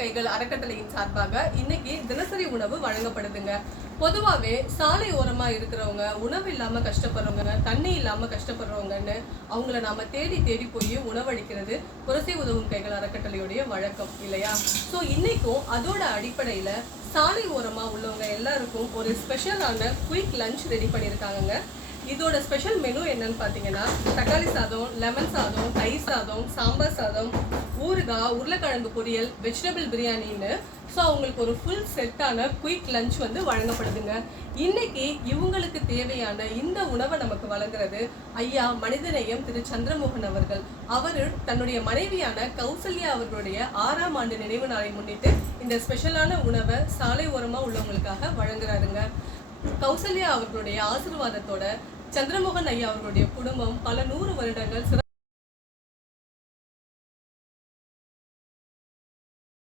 கைகள் அறக்கட்டளையின் சார்பாக இன்னைக்கு தினசரி உணவு வழங்கப்படுதுங்க. பொதுவாகவே சாலை ஓரமா இருக்கிறவங்க, உணவு இல்லாம கஷ்டப்படுறவங்க, தண்ணி இல்லாம கஷ்டப்படுறவங்கன்னு அவங்கள நாம தேடி தேடி போய் உணவளிக்கிறது புரசை உதவும் கைகள் அறக்கட்டளையுடைய வழக்கம் இல்லையா? ஸோ இன்னைக்கும் அதோட அடிப்படையில சாலை ஓரமா உள்ளவங்க எல்லாருக்கும் ஒரு ஸ்பெஷலான குயிக் லஞ்ச் ரெடி பண்ணியிருக்காங்க. இதோட ஸ்பெஷல் மெனு என்னன்னு பார்த்தீங்கன்னா, தக்காளி சாதம், லெமன் சாதம், தயிர் சாதம், சாம்பார் சாதம், ஊறுகாய், உருளைக்கிழங்கு பொரியல், வெஜிடபிள் பிரியாணின்னு ஸோ அவங்களுக்கு ஒரு ஃபுல் செட்டான குயிக் லஞ்ச் வந்து வழங்கப்படுதுங்க. இன்னைக்கு இவங்களுக்கு தேவையான இந்த உணவை நமக்கு வழங்குறது ஐயா மனிதநேயம் திரு சந்திரமோகன் அவர்கள். அவர் தன்னுடைய மனைவியான கௌசல்யா அவர்களுடைய 6ஆம் ஆண்டு நினைவு நாளை முன்னிட்டு இந்த ஸ்பெஷலான உணவை சாலை ஓரமாக உள்ளவங்களுக்காக வழங்குறாருங்க. கௌசல்யா அவர்களுடைய ஆசீர்வாதத்தோட சந்திரமோகன் ஐயா அவர்களுடைய குடும்பம் பல 100 வருடங்கள்